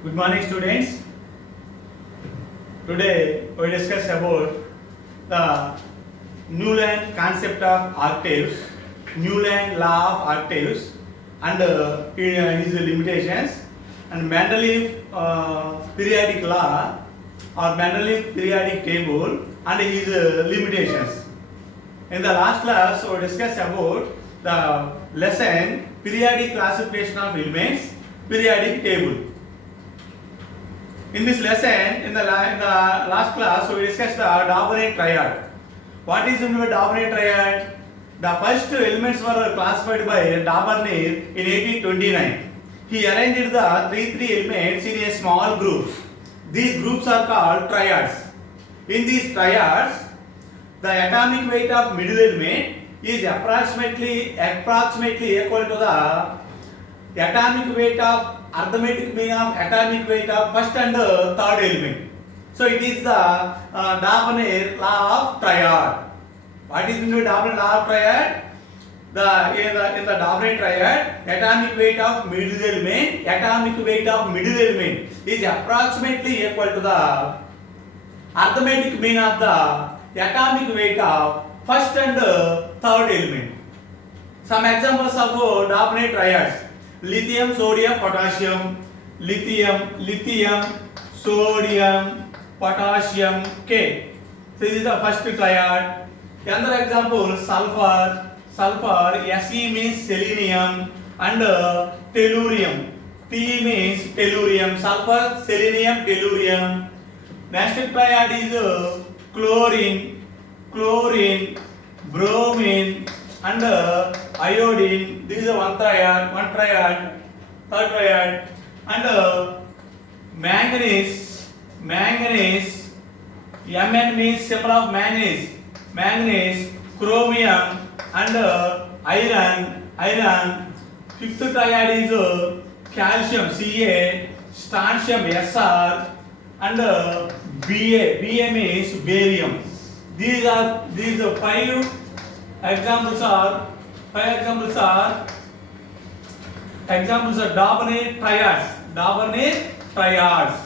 Good morning, students. Today we discuss about the Newland concept of octaves, Newland law of octaves, and his limitations, and Mendeleev periodic law or Mendeleev periodic table and his limitations. In the last class, we discussed about the lesson periodic classification of elements, periodic table. In this lesson, in the last class, we discussed the Daubonnet triad. What is the Daubonnet triad? The first elements were classified by Daubonnet in 1829. He arranged the three elements in a small groups. These groups are called triads. In these triads, the atomic weight of middle element is approximately equal to the atomic weight of arithmetic mean of atomic weight of first and third element. So it is the Daubonnet law of triad. What is the Daubonnet law of triad? In the Daubonnet triad, atomic weight of middle element is approximately equal to the arithmetic mean of the atomic weight of first and third element. Some examples of Daubonnet triads: lithium, sodium, potassium, lithium, sodium, potassium, K. So this is the first triad. Another example: sulfur, Se means selenium, and tellurium. T means tellurium. Sulfur, selenium, tellurium. Next triad is chlorine, bromine, and iodine. This is one triad. Third triad, and manganese. Mn means symbol of manganese, chromium, and iron. Fifth triad is calcium, Ca, strontium, Sr, and Ba means barium. These five examples are Daubonnet triads.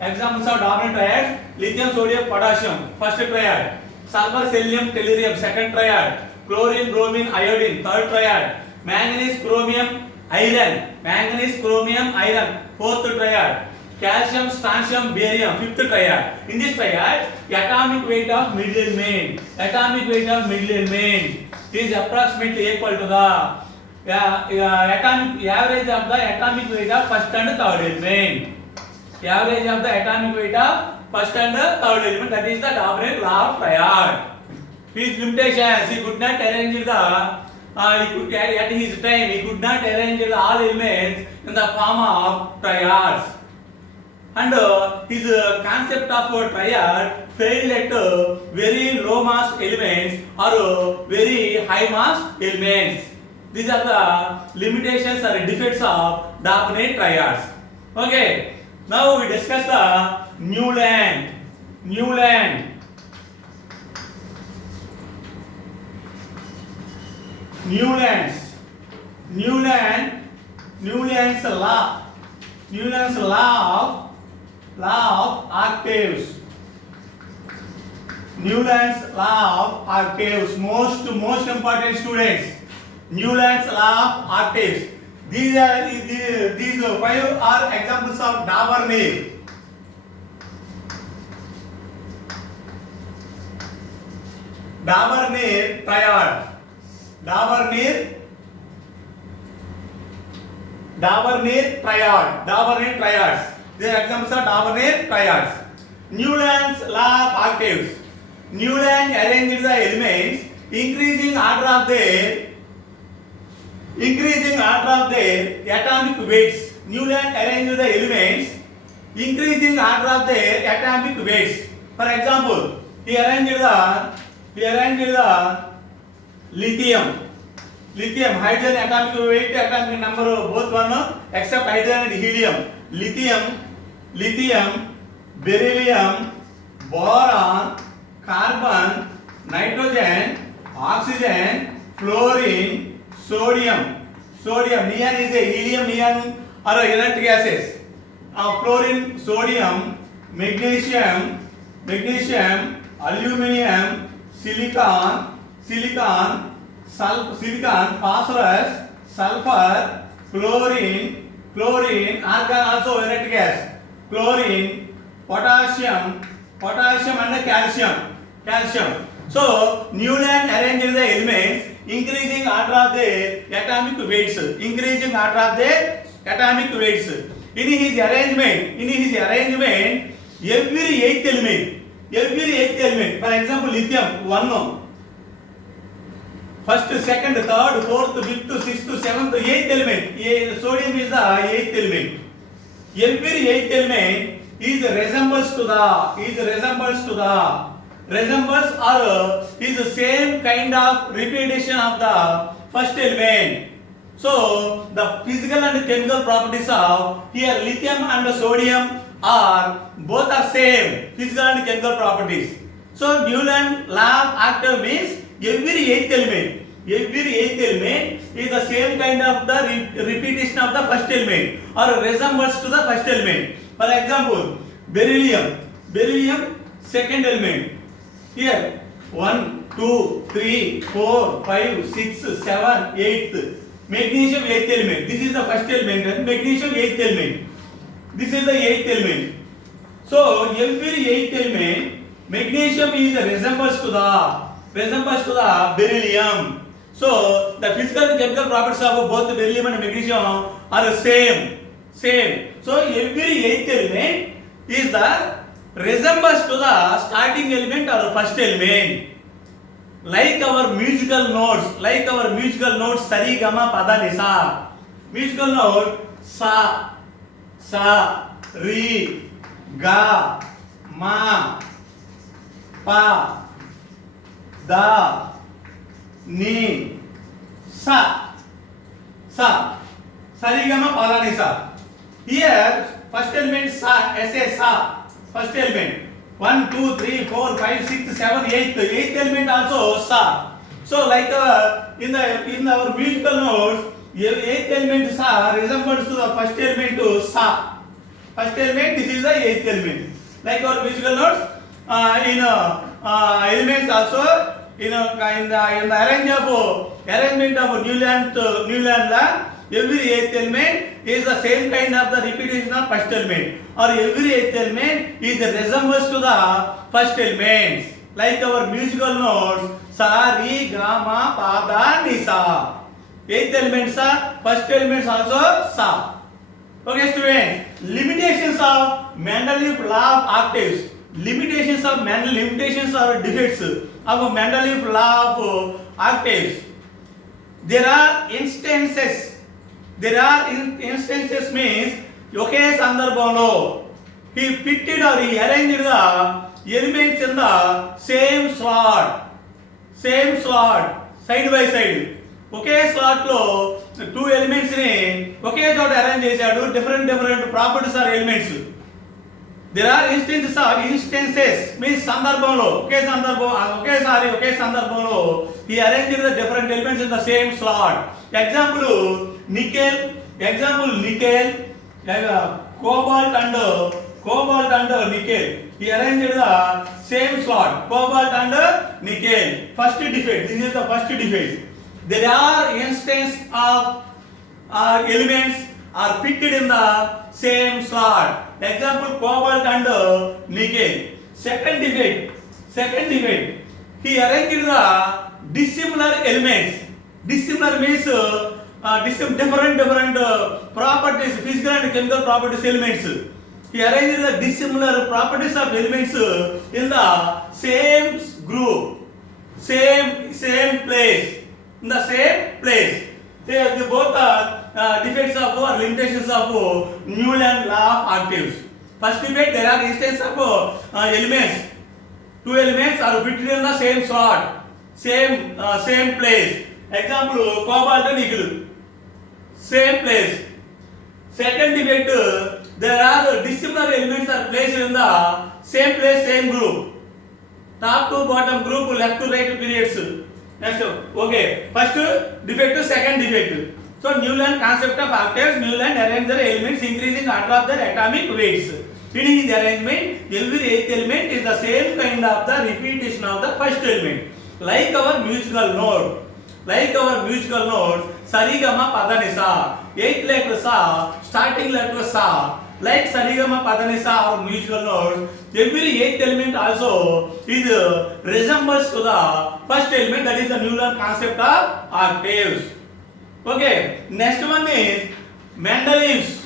Examples of Daubonnet triads: lithium, sodium, potassium, first triad; sulfur, selenium, tellurium, second triad; chlorine, bromine, iodine, third triad; manganese, chromium, iron, fourth triad; calcium, strontium, barium, fifth triad. In this triad, atomic weight of middle element is approximately equal to the atomic average of the atomic weight of first and third element. Average of the atomic weight of first and third element, that is the Daubonnet law of triad. His limitations: he could not arrange at his time he could not arrange all elements in the form of triads, and his concept of triad failed at very low mass elements or very high mass elements. These are the limitations or defects of Daubonnet triads. Okay, now we discuss the Newland law of octaves. Newland's law of octaves, most important, students. Newland's law of octaves. These five are examples of Daubonnet. Triad. Daubonnet triads. These are examples of Daubonnet triads. Newland's law of octaves. Newland arranged the elements increasing order of their atomic weights. Newland arranged the elements increasing order of their atomic weights. For example, he arranged the lithium, hydrogen atomic weight, atomic number both one except hydrogen and helium. Lithium, beryllium, boron, carbon, nitrogen, oxygen, fluorine, sodium. Neon is a helium, neon or inert gases. fluorine, sodium, magnesium, aluminum, silicon, phosphorus, sulfur, chlorine, argon also inert gas, chlorine, potassium and calcium. So Newland arranged the elements increasing order of the atomic weights. In his arrangement, every eighth element, for example, lithium, 1, first, second, third, fourth, fifth, sixth, seventh, eighth element. Sodium is the eighth element. Every eighth element is resembles the same kind of repetition of the first element. So the physical and chemical properties of here lithium and sodium are both are same physical and chemical properties. So Newland law of active means every eighth element is the same kind of the repetition of the first element or resembles to the first element. For example, beryllium second element. Here 1, 2, 3, 4, 5, 6, 7, 8. Magnesium eighth element. This is the first element and magnesium eighth element. This is the eighth element. So every eighth element, magnesium is resembles to the beryllium. So the physical and chemical properties of both the beryllium and magnesium are same. So every eighth element is the resembles to the starting element or first element. Like our musical notes, sari gama pada nisa. Musical note sa, ri, ga, ma, pa, da, ni, sa. Sari gama pada nisa. Here first element sa, sa. First element 1, 2, 3, 4, 5, 6, 7, 8. Eighth element also sa. So like in our musical notes, eighth element sa resembles to the first element to sa. First element, this is the eighth element. Like our musical notes, in elements also in the arrangement of Newland law. Every eighth element is the same kind of the repetition of first element, or every eighth element is the resembles to the first elements. Like our musical notes, sa, ri, ga, ma, pa, da, ni, sa. Eighth elements are first elements also sa. Okay, students. Limitations of Mendeleev law of octaves. Limitations or defects of Mendeleev law of octaves. There are instances means ఒకే సందర్భంలో he fitted or he arranged the elements in the same slot side by side. ఒకే slot లో two elements ని ఒకే చోట arrange చేశాడు. Different properties are elements. There are instances means సందర్భంలో ఒకే సందర్భంలో he arranged the different elements in the same slot. Example nickel, cobalt and nickel. He arranged the same slot, cobalt and nickel. First defect. This is the first defect. There are instances of elements are fitted in the same slot. Example cobalt and nickel. Second defect. He arranged the dissimilar elements. Dissimilar means different properties, physical and chemical properties elements. He arranged the dissimilar properties of elements in the same group, same place, in the same place. They both are defects of or limitations of Newland law of octaves. First defect, there are instances of elements. Two elements are fitted in the same slot, same place. Example cobalt and nickel, same place. Second defect, there are dissimilar elements are placed in the same place, same group. Top to bottom group, left to right periods. Next, okay. First defect, second defect. So Newland concept of octaves, Newland arranged the elements increasing order of their atomic weights. In his arrangement, every eighth element is the same kind of the repetition of the first element. Like our musical note, Sarigama Padanisa, eighth letter Sa, starting letter Sa. Like Sarigama Padanisa or musical notes, every eighth element also is resembles to the first element, that is the Newland concept of octaves. Okay, next one is Mendeleev's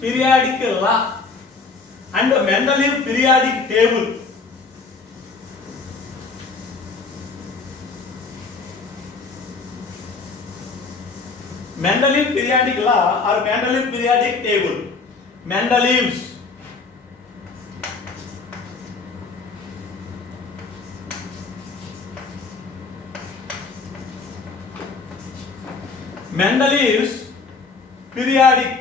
periodic law and Mendeleev periodic table. Mendeleev periodic law or Mendeleev periodic table. Mendeleev's periodic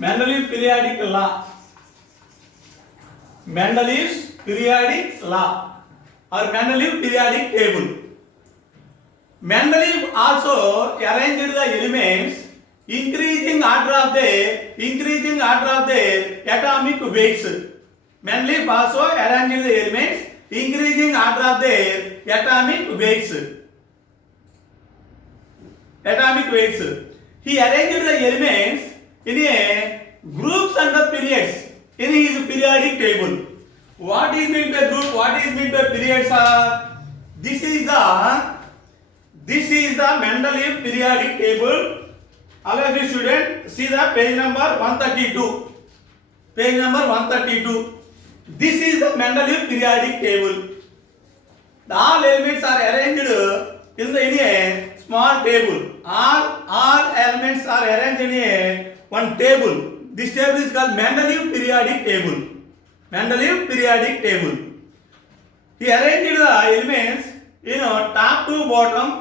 Mendeleev periodic law. Mendeleev's periodic law or Mendeleev periodic table. Mendeleev also arranged the elements increasing order of their atomic weights. Mendeleev also arranged the elements increasing order of their atomic weights. He arranged the elements in a groups and the periods in his periodic table. What is meant by group? What is meant by periods? This is the Mendeleev periodic table. All of you students see the page number 132. Page number 132. This is the Mendeleev periodic table. All elements are arranged in a small table. All elements are arranged in a one table. This table is called Mendeleev periodic table. Mendeleev periodic table. He arranged the elements in top to bottom.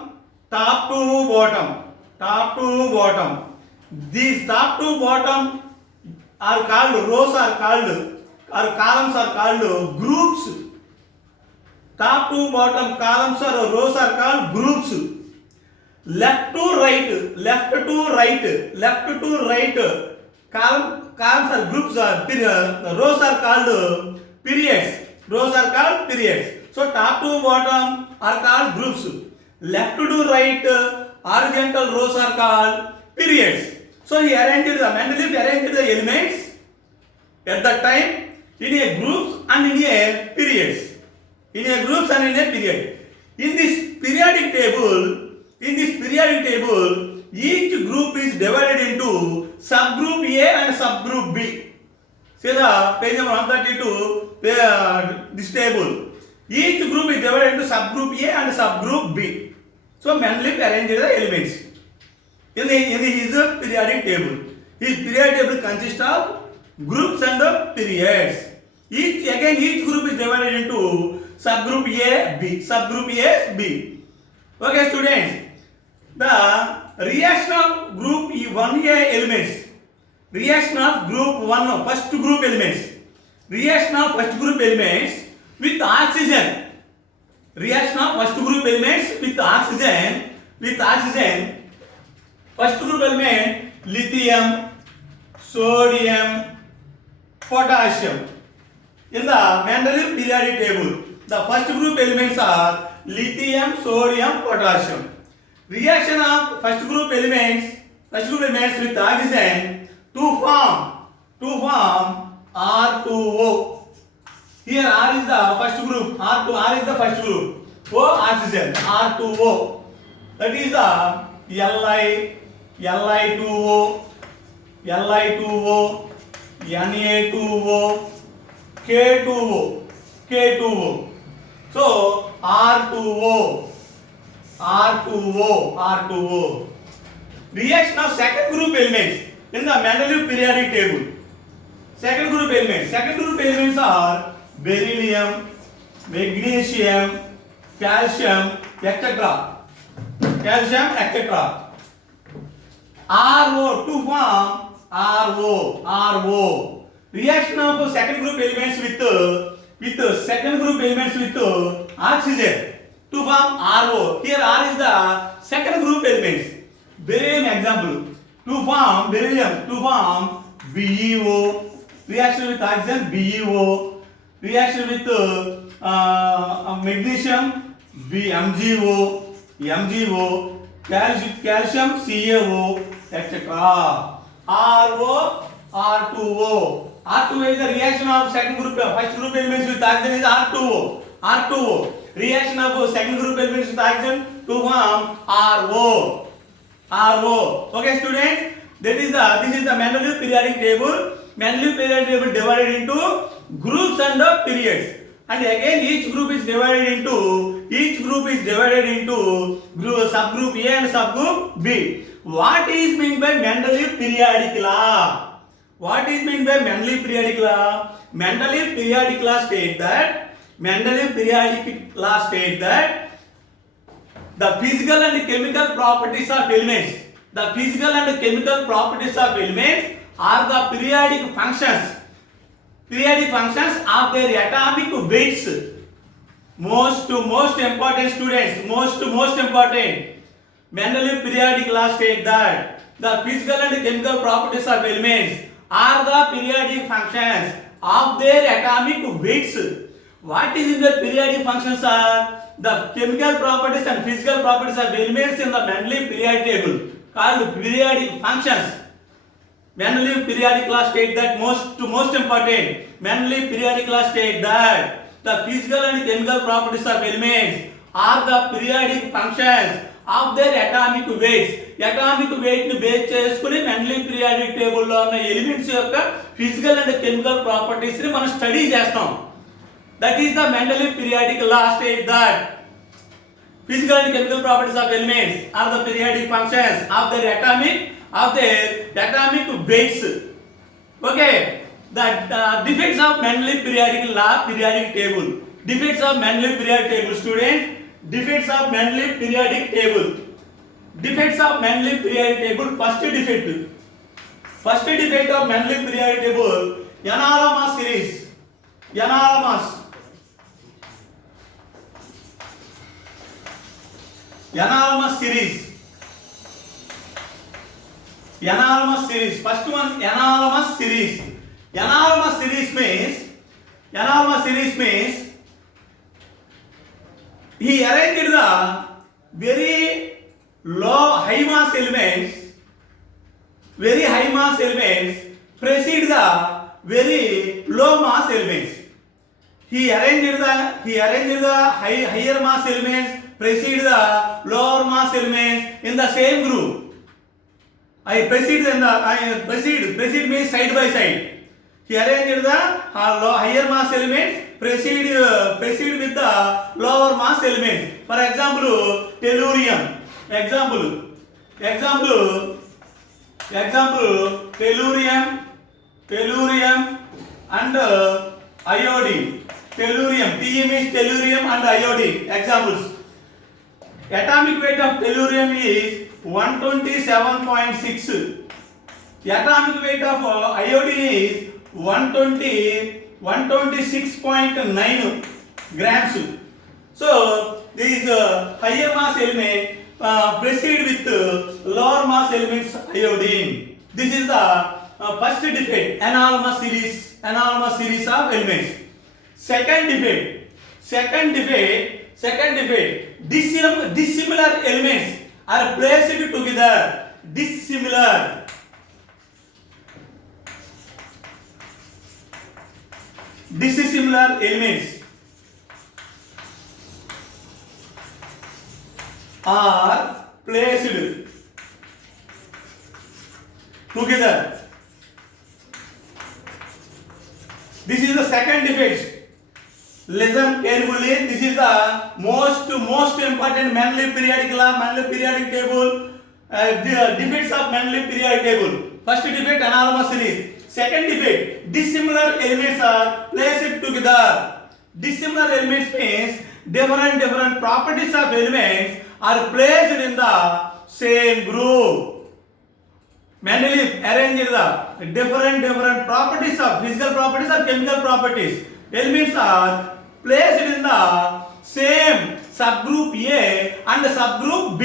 These top to bottom are called rows, or columns are called groups. Top to bottom columns or rows are called groups. Left to right columns are groups, rows are called periods. So top to bottom are called groups. Left to right horizontal rows are called periods. So Mendeleev arranged the elements at that time in a groups and in a periods. In this periodic table, each group is divided into subgroup A and subgroup B. See the page number 132, this table. Each group is divided into subgroup A and subgroup B. So Mendeleev arranged the elements in his periodic table. His periodic table consists of groups and the periods. Each group is divided into subgroup A, B. Okay, students. The reaction of group 1A elements. Reaction of group 1, first group elements. Reaction of first group elements with oxygen. Reaction of first group elements with oxygen. First group element lithium, sodium, potassium. In the Mendeleev periodic table, the first group elements are lithium, sodium, potassium. Reaction of first group elements with oxygen to form R2O. Here R is the first group, R is the first group. O oxygen, R2O. That is the Li2O, Na2O, K2O. So R2O. Reaction of second group elements in the Mendeleev periodic table. Second group elements are beryllium, magnesium, calcium, etc. RO to form RO. Reaction of second group elements with second group elements with oxygen to form RO. Here R is the second group elements. Beryllium example. To form beryllium, to form BeO. Reaction with oxygen BeO. Reaction with magnesium MgO. MgO. Calcium CaO, etc. RO, R2O. R2O is the reaction of second group, first group elements with oxygen is R2O. R2O. Reaction of second group elements with oxygen to form RO. RO. Okay, students. This is the Mendeleev periodic table. Mendeleev periodic table divided into groups and periods. And again each group is divided into subgroup A and subgroup B. What is meant by Mendeleev periodic law? What is meant by Mendeleev periodic law? Mendeleev periodic law states that the physical and chemical properties of elements. The physical and chemical properties of elements are the periodic functions of their atomic weights. Most important students, most important. Mendeleev periodic law states that the physical and chemical properties of elements are the periodic functions of their atomic weights. What is in the periodic functions are the chemical properties and physical properties of elements in the Mendeleev periodic table called periodic functions. Mendeleev periodic law states that most important. Mendeleev periodic law states that the physical and chemical properties of elements are the periodic functions of their atomic weights. Atomic weight ని base చేసుకొని Mendeleev periodic table లో ఉన్న elements యొక్క physical and chemical properties ని మనం study చేస్తాం. That is the Mendeleev periodic law states that physical and chemical properties of elements are the periodic functions of their atomic weights. Okay, the defects of Mendeleev periodic law periodic table. Defects of Mendeleev periodic table, students. Defects of Mendeleev periodic table. Defects of Mendeleev periodic table. First defect of Mendeleev periodic table. Anomalous series. Anomalous series. First one, anomalous series. Anomalous series means he arranged the very high mass elements precede the very low mass elements. He arranged the higher mass elements precede the lower mass elements in the same group. Precede means side by side. He arranged the higher mass elements precede with the lower mass elements. For example, tellurium. Tellurium and iodine. Tellurium. Te means tellurium and iodine. Examples. Atomic weight of tellurium is 127.6. Atomic weight of iodine is 126.9 grams. So this higher mass element precede with lower mass elements iodine. This is the first defect, anomalous series of elements. Second defect, dissimilar elements are placed together. Dissimilar elements are placed together. This is the second defect. Listen carefully. This is the most important Mendeleev periodic law, Mendeleev periodic table, defects of Mendeleev periodic table. First defect, anomalous series. Second defect, dissimilar elements are placed together. Dissimilar elements means different properties of elements are placed in the same group. Mendeleev arranged the different properties of physical properties or chemical properties. elements are placed in the same subgroup A and subgroup B.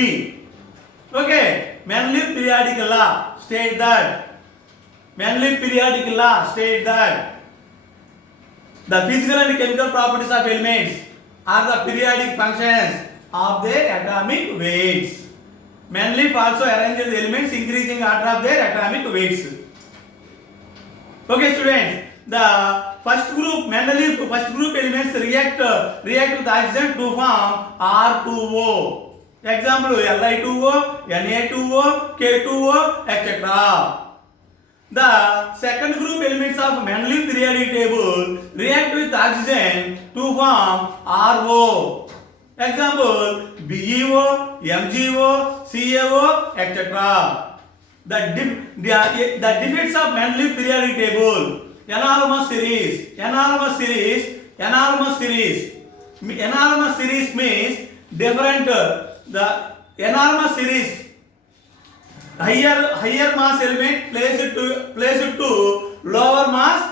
Okay, Mendeley periodic law states that the physical and chemical properties of elements are the periodic functions of their atomic weights. Mendeley also arranged the elements increasing order of their atomic weights. Okay, students, the first group elements react with oxygen to form R2O. Example, Li2O, Na2O, K2O, etc. The second group elements of Mendeley periodic table react with oxygen to form RO. Example, BeO, MgO, CaO, etc. The defects of Mendeley periodic table: anomalous series. Anomalous series means different. The anomalous series, higher mass element placed to lower mass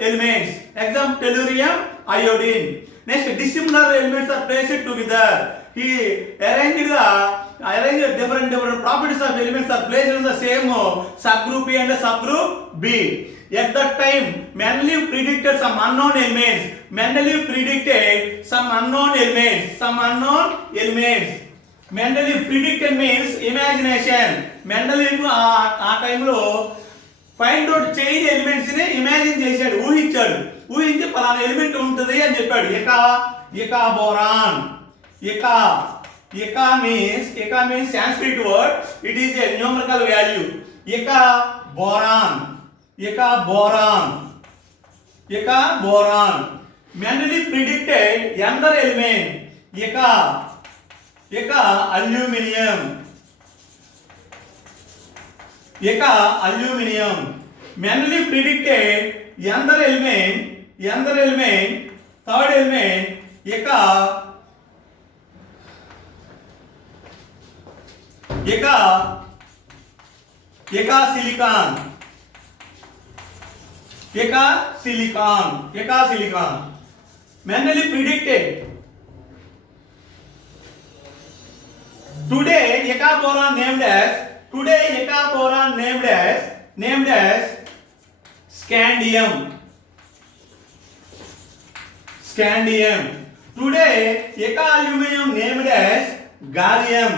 elements. Example, tellurium, iodine. Next, dissimilar elements are placed together. He arranged different properties of elements are placed in the same subgroup A and subgroup B. At that time, Mendeley predicted some unknown elements. Mendeley predicted means imagination. Mendeley ఆ టైంలో find out చేయని elements ని imagine చేశాడు, ఊహించి పలానా element ఉంటుంది అని చెప్పాడు. ఇకా బోరాన్. ఇకా means Sanskrit word. It is a numerical value. ఇకా boron. Mendeley predicted another element. Aluminium. Mendeley predicted another element, third element, silicon. Mendeley predicted. Today, Eka boron named as scandium. Today, Eka aluminum named as gallium.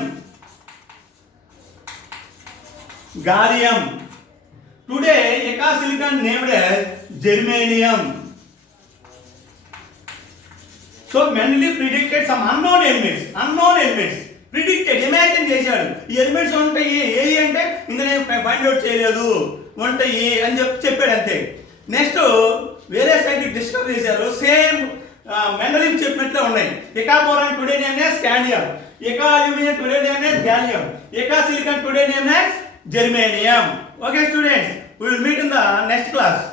Today, Eka silicon named as germanium. So Mendeley predicted some unknown elements. Predicted, imagine చేశాడు. ఈ elements ఉంటాయి, ఏ అంటే ఇంకా నేను find out చేయలేదు, ఉంటాయి అని చెప్పాడు అంతే. నెక్స్ట్ వేరే సైంటిస్ట్ డిస్కవర్ చేశారు, సేమ్ Mendeley చెప్పినట్లే ఉన్నాయి. Eka boron today named as scandium. Eka aluminum today named as gallium. Eka silicon today named as germanium. Okay students, we will meet in the next class.